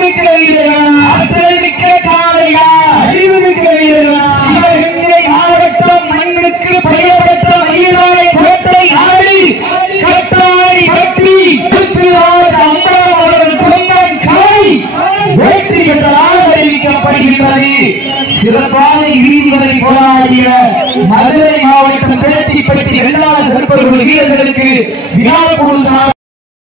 மிக்க வீரர்களா, ஆற்றல் மிக்க காளையா, அறிவு மிக்க வீரர்களா, சிவகங்கை மாவட்டம் மண்ணுக்கு பெயர் பெற்ற மயிலாய் கோட்டை ஆடி கட்டாரி வெற்றி திருராஜ் அம்பலம் அவர்கள் கொம்பன் காய் வெற்றி பெற்றதாக அறிவிக்கப்படுகிறது. சிறப்பான இறுதிவரை போராடிய மதுரை மாவட்டம் திரட்டிப்பட்டி வெள்ளாள கருப்பர்கள் வீரர்களுக்கு விழா குழு